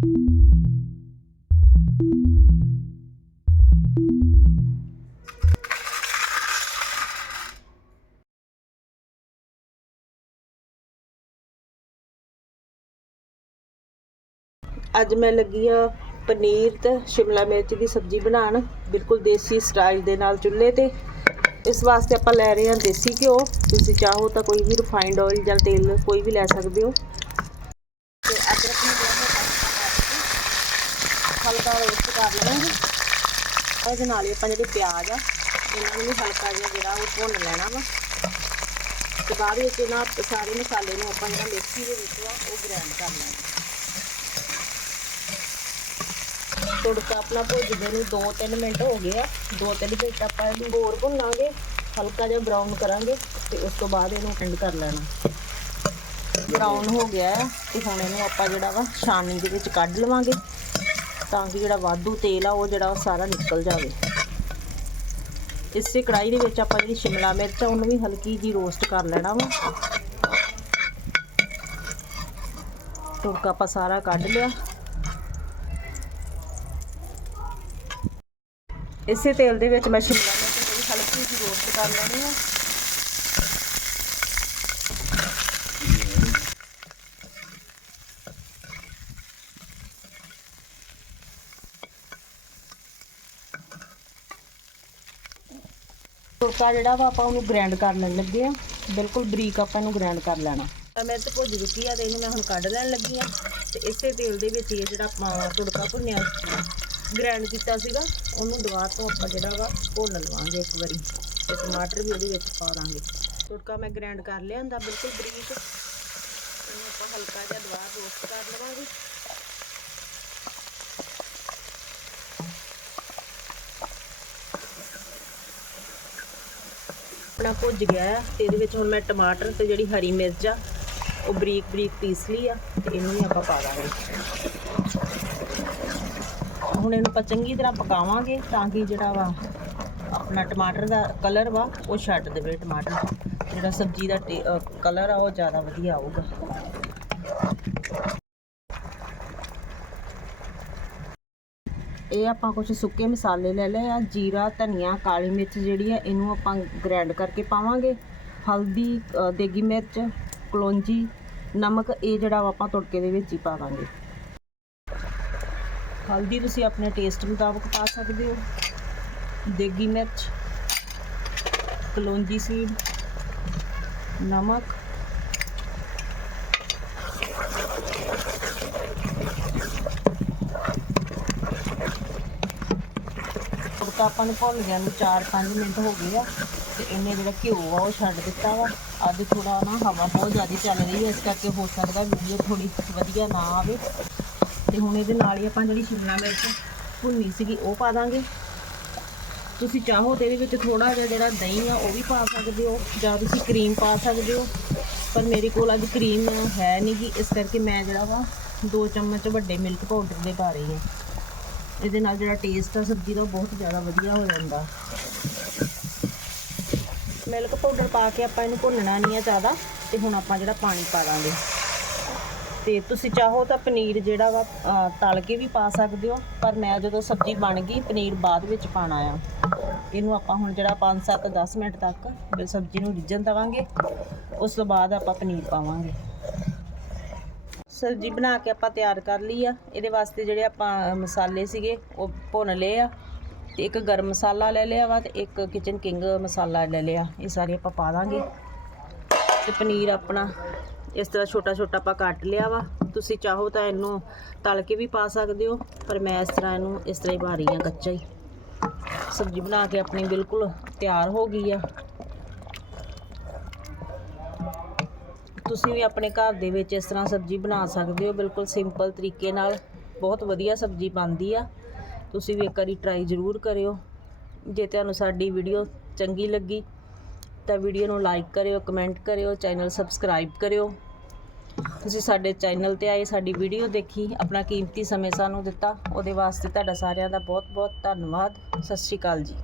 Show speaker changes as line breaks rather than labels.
ਅੱਜ ਮੈਂ ਲੱਗੀ ਆ ਪਨੀਰ ਤੇ ਸ਼ਿਮਲਾ ਮਿਰਚ ਦੀ ਸਬਜ਼ੀ ਬਣਾਉਣ। ਬਿਲਕੁਲ ਦੇਸੀ ਸਟਾਈਲ ਦੇ ਨਾਲ ਚੁੱਲ੍ਹੇ ਤੇ। ਇਸ ਵਾਸਤੇ ਆਪਾਂ ਲੈ ਰਹੇ ਹਾਂ ਦੇਸੀ ਘਿਓ। ਤੁਸੀਂ ਚਾਹੋ ਤਾਂ ਕੋਈ ਵੀ ਰਿਫਾਈਨਡ ਆਇਲ ਜਾਂ ਤੇਲ ਕੋਈ ਵੀ ਲੈ ਸਕਦੇ ਹੋ। ਤੇ ਅਦਰਕ ਨੂੰ ਹਲਕਾ ਰੋਸਟ ਕਰ ਲਵਾਂਗੇ ਇਹਦੇ ਨਾਲ ਹੀ ਆਪਾਂ ਜਿਹੜੇ ਪਿਆਜ਼ ਆ, ਇਹਨਾਂ ਨੂੰ ਵੀ ਹਲਕਾ ਜਿਹਾ ਜਿਹੜਾ ਉਹ ਭੁੰਨ ਲੈਣਾ ਵਾ। ਤੇ ਬਾਅਦ ਵਿੱਚ ਇਹਨਾਂ ਸਾਰੇ ਮਸਾਲੇ ਨੂੰ ਆਪਾਂ ਜਿਹੜਾ ਮਿਕਸੀ ਦੇ ਵਿੱਚ ਆ, ਉਹ ਗ੍ਰਾਈਂਡ ਕਰ ਲੈਣਾ। ਤੁੜਕਾ ਆਪਣਾ ਭੁੱਜਦੇ ਨੂੰ 2-3 ਮਿੰਟ ਹੋ ਗਏ ਆ। 2-3 ਮਿੰਟ ਆਪਾਂ ਇਹਨੂੰ ਹੋਰ ਭੁੰਨਾਂਗੇ, ਹਲਕਾ ਜਿਹਾ ਬਰਾਊਨ ਕਰਾਂਗੇ ਤੇ ਉਸ ਤੋਂ ਬਾਅਦ ਇਹਨੂੰ ਐਂਡ ਕਰ ਲੈਣਾ। ਬਰਾਊਨ ਹੋ ਗਿਆ ਹੈ ਤੇ ਹੁਣ ਇਹਨੂੰ ਆਪਾਂ ਜਿਹੜਾ ਵਾ ਛਾਨਣੀ ਦੇ ਵਿੱਚ ਕੱਢ ਲਵਾਂਗੇ। ਤਾਂ ਕਿ ਜਿਹੜਾ ਵਾਧੂ ਤੇਲ ਆ, ਉਹ ਜਿਹੜਾ ਉਹ ਸਾਰਾ ਨਿਕਲ ਜਾਵੇ। ਇਸੇ ਕੜਾਈ ਦੇ ਵਿੱਚ ਆਪਾਂ ਜਿਹੜੀ ਸ਼ਿਮਲਾ ਮਿਰਚ ਆ, ਉਹਨੂੰ ਵੀ ਹਲਕੀ ਜੀ ਰੋਸਟ ਕਰ ਲੈਣਾ ਵਾ। ਤੁੜਕਾ ਆਪਾਂ ਸਾਰਾ ਕੱਢ ਲਿਆ। ਇਸੇ ਤੇਲ ਦੇ ਵਿੱਚ ਮੈਂ ਸ਼ਿਮਲਾ ਮਿਰਚ ਥੋੜੀ ਹਲਕੀ ਜਿਹੀ ਰੋਸਟ ਕਰ ਲੈਣੀ ਆ। ਤੁਰਕਾ ਜਿਹੜਾ ਵਾ ਆਪਾਂ ਉਹਨੂੰ ਗ੍ਰਾਈਂਡ ਕਰ ਲੈਣ ਲੱਗੇ ਆ। ਬਿਲਕੁਲ ਬਰੀਕ ਆਪਾਂ ਇਹਨੂੰ ਗ੍ਰਾਈਂਡ ਕਰ ਲੈਣਾ। ਤਾਂ ਮਿਰਚ ਭੁੱਜ ਚੁੱਕੀ ਆ ਤੇ ਇਹਨੂੰ ਮੈਂ ਹੁਣ ਕੱਢ ਲੈਣ ਲੱਗੀ ਆ। ਤੇ ਇਸੇ ਤੇਲ ਦੇ ਵਿੱਚ ਇਹ ਜਿਹੜਾ ਆਪਾਂ ਤੁੜਕਾ ਭੁੰਨਿਆ ਗ੍ਰਾਈਂਡ ਕੀਤਾ ਸੀਗਾ, ਉਹਨੂੰ ਦੁਬਾਰਾ ਤੋਂ ਆਪਾਂ ਜਿਹੜਾ ਵਾ ਭੁੰਨ ਲਵਾਂਗੇ ਇੱਕ ਵਾਰੀ। ਤੇ ਟਮਾਟਰ ਵੀ ਉਹਦੇ ਵਿੱਚ ਪਾ ਦਾਂਗੇ। ਤੁੜਕਾ ਮੈਂ ਗ੍ਰਾਈਂਡ ਕਰ ਲਿਆ ਹੁੰਦਾ ਬਿਲਕੁਲ ਬਰੀਕ। ਇਹਨੂੰ ਆਪਾਂ ਹਲਕਾ ਜਿਹਾ ਦੁਬਾਰਾ ਰੋਸਟ ਕਰ ਲਵਾਂਗੇ। ਆਪਣਾ ਭੁੱਜ ਗਿਆ ਹੈ ਤੇ ਇਹਦੇ ਵਿੱਚ ਹੁਣ ਮੈਂ ਟਮਾਟਰ ਤੇ ਜਿਹੜੀ ਹਰੀ ਮਿਰਚ ਆ, ਉਹ ਬਰੀਕ ਬਰੀਕ ਪੀਸ ਲਈ ਆ ਤੇ ਇਹਨੂੰ ਵੀ ਆਪਾਂ ਪਾ ਦਾਂਗੇ। ਹੁਣ ਇਹਨੂੰ ਆਪਾਂ ਚੰਗੀ ਤਰ੍ਹਾਂ ਪਕਾਵਾਂਗੇ ਤਾਂ ਕਿ ਜਿਹੜਾ ਵਾ ਆਪਣਾ ਟਮਾਟਰ ਦਾ ਕਲਰ ਵਾ, ਉਹ ਛੱਡ ਦੇਵੇ ਟਮਾਟਰ। ਜਿਹੜਾ ਸਬਜ਼ੀ ਦਾ ਕਲਰ ਆ, ਉਹ ਜ਼ਿਆਦਾ ਵਧੀਆ ਆਊਗਾ। ਇਹ ਆਪਾਂ ਕੁਝ ਸੁੱਕੇ ਮਸਾਲੇ ਲੈ ਲਏ ਆ, ਜੀਰਾ, ਧਨੀਆ, ਕਾਲੀ ਮਿਰਚ ਜਿਹੜੀ ਆ, ਇਹਨੂੰ ਆਪਾਂ ਗ੍ਰਾਈਂਡ ਕਰਕੇ ਪਾਵਾਂਗੇ। ਹਲਦੀ ਦੇਗੀ ਮਿਰਚ, ਕਲੌਂਜੀ, ਨਮਕ, ਇਹ ਜਿਹੜਾ ਵਾ ਆਪਾਂ ਤੜਕੇ ਦੇ ਵਿੱਚ ਹੀ ਪਾ ਦਾਂਗੇ। ਹਲਦੀ ਤੁਸੀਂ ਆਪਣੇ ਟੇਸਟ ਮੁਤਾਬਕ ਪਾ ਸਕਦੇ ਹੋ। ਦੇਗੀ ਮਿਰਚ, ਕਲੌਂਜੀ ਸੀਡ ਨਮਕ। ਤੜਕਾ ਆਪਾਂ ਨੂੰ ਭੁੰਨ ਨੂੰ 4-5 ਮਿੰਟ ਹੋ ਗਏ ਆ ਤੇ ਇਹਨੇ ਜਿਹੜਾ ਘਿਓ ਆ ਉਹ ਛੱਡ ਦਿੱਤਾ ਵਾ। ਅੱਜ ਥੋੜਾ ਨਾ ਹਵਾ ਬਹੁਤ ਜ਼ਿਆਦਾ ਚੱਲ ਰਹੀ ਹੈ ਇਸ ਕਰਕੇ ਹੋ ਸਕਦਾ ਵੀਡੀਓ ਥੋੜੀ ਵਧੀਆ ਨਾ ਆਵੇ। ਤੇ ਹੁਣ ਇਹਦੇ ਨਾਲ ਹੀ ਆਪਾਂ ਜਿਹੜੀ ਸ਼ਿਮਲਾ ਮਿਰਚ ਭੁੰਨੀ ਸੀਗੀ, ਉਹ ਪਾ ਦਾਂਗੇ। ਤੁਸੀਂ ਚਾਹੋ ਤੇ ਇਹਦੇ ਵਿੱਚ ਥੋੜਾ ਜਿਹਾ ਜਿਹੜਾ ਦਹੀਂ ਆ, ਉਹ ਵੀ ਪਾ ਸਕਦੇ ਹੋ, ਜਾਂ ਤੁਸੀਂ ਕਰੀਮ ਪਾ ਸਕਦੇ ਹੋ। ਪਰ ਮੇਰੇ ਕੋਲ ਅੱਜ ਕਰੀਮ ਹੈ ਨਹੀਂ ਗੀ, ਇਸ ਕਰਕੇ ਮੈਂ ਜਿਹੜਾ ਵਾ 2 ਚਮਚ ਵੱਡੇ ਮਿਲਕ ਪਾਊਡਰ ਦੇ ਪਾ ਰਹੀ ਹਾਂ। ਇਹਦੇ ਨਾਲ ਜਿਹੜਾ ਟੇਸਟ ਆ, ਸਬਜ਼ੀ ਦਾ ਉਹ ਬਹੁਤ ਜ਼ਿਆਦਾ ਵਧੀਆ ਹੋ ਜਾਂਦਾ। ਮਿਲਕ ਪਾਊਡਰ ਪਾ ਕੇ ਆਪਾਂ ਇਹਨੂੰ ਭੁੰਨਣਾ ਨਹੀਂ ਆ ਜ਼ਿਆਦਾ, ਤੇ ਹੁਣ ਆਪਾਂ ਜਿਹੜਾ ਪਾਣੀ ਪਾ ਦਾਂਗੇ ਤੇ ਤੁਸੀਂ ਚਾਹੋ ਤਾਂ ਪਨੀਰ ਜਿਹੜਾ ਵਾ ਤਲ ਕੇ ਵੀ ਪਾ ਸਕਦੇ ਹੋ, ਪਰ ਮੈਂ ਜਦੋਂ ਸਬਜ਼ੀ ਬਣ ਗਈ, ਪਨੀਰ ਬਾਅਦ ਵਿੱਚ ਪਾਣਾ ਆ। ਇਹਨੂੰ ਆਪਾਂ ਹੁਣ ਜਿਹੜਾ 5-7 10 ਮਿੰਟ ਤੱਕ ਸਬਜ਼ੀ ਨੂੰ ਰਿੱਝਣ ਦੇਵਾਂਗੇ। ਉਸ ਤੋਂ ਬਾਅਦ ਆਪਾਂ ਪਨੀਰ ਪਾਵਾਂਗੇ। ਸਬਜ਼ੀ ਬਣਾ ਕੇ ਆਪਾਂ ਤਿਆਰ ਕਰ ਲਈ ਆ। ਇਹਦੇ ਵਾਸਤੇ ਜਿਹੜੇ ਆਪਾਂ ਮਸਾਲੇ ਸੀਗੇ, ਉਹ ਭੁੰਨ ਲਏ ਆ। ਤੇ ਇੱਕ ਗਰਮ ਮਸਾਲਾ ਲੈ ਲਿਆ ਵਾ ਤੇ ਇੱਕ ਕਿਚਨ ਕਿੰਗ ਮਸਾਲਾ ਲੈ ਲਿਆ। ਇਹ ਸਾਰੇ ਆਪਾਂ ਪਾ ਦਾਂਗੇ। ਤੇ ਪਨੀਰ ਆਪਣਾ ਇਸ ਤਰ੍ਹਾਂ ਛੋਟਾ ਛੋਟਾ ਆਪਾਂ ਕੱਟ ਲਿਆ ਵਾ। ਤੁਸੀਂ ਚਾਹੋ ਤਾਂ ਇਹਨੂੰ ਤਲ ਕੇ ਵੀ ਪਾ ਸਕਦੇ ਹੋ, ਪਰ ਮੈਂ ਇਸ ਤਰ੍ਹਾਂ ਇਹਨੂੰ ਇਸ ਤਰ੍ਹਾਂ ਹੀ ਪਾ ਰਹੀ ਹਾਂ ਕੱਚਾ ਹੀ। ਸਬਜ਼ੀ ਬਣਾ ਕੇ ਆਪਣੀ ਬਿਲਕੁਲ ਤਿਆਰ ਹੋ ਗਈ ਆ। ਤੁਸੀਂ ਵੀ ਆਪਣੇ ਘਰ ਦੇ ਵਿੱਚ ਇਸ ਤਰ੍ਹਾਂ ਸਬਜ਼ੀ ਬਣਾ ਸਕਦੇ ਹੋ। ਬਿਲਕੁਲ ਸਿੰਪਲ ਤਰੀਕੇ ਨਾਲ ਬਹੁਤ ਵਧੀਆ ਸਬਜ਼ੀ ਬਣਦੀ ਆ। ਤੁਸੀਂ ਵੀ ਇੱਕ ਵਾਰੀ ਟਰਾਈ ਜ਼ਰੂਰ ਕਰਿਓ। ਜੇ ਤੁਹਾਨੂੰ ਸਾਡੀ ਵੀਡੀਓ ਚੰਗੀ ਲੱਗੀ ਤਾਂ ਵੀਡੀਓ ਨੂੰ ਲਾਈਕ ਕਰਿਓ ਕਮੈਂਟ ਕਰਿਓ ਚੈਨਲ ਸਬਸਕ੍ਰਾਈਬ ਕਰਿਓ। ਤੁਸੀਂ ਸਾਡੇ ਚੈਨਲ ਤੇ ਆਏ, ਸਾਡੀ ਵੀਡੀਓ ਦੇਖੀ, ਆਪਣਾ ਕੀਮਤੀ ਸਮੇਂ ਸਾਨੂੰ ਦਿੱਤਾ। ਉਹਦੇ ਵਾਸਤੇ ਤੁਹਾਡਾ ਸਾਰਿਆਂ ਦਾ ਬਹੁਤ ਬਹੁਤ ਧੰਨਵਾਦ। ਸਤਿ ਸ਼੍ਰੀ ਅਕਾਲ ਜੀ।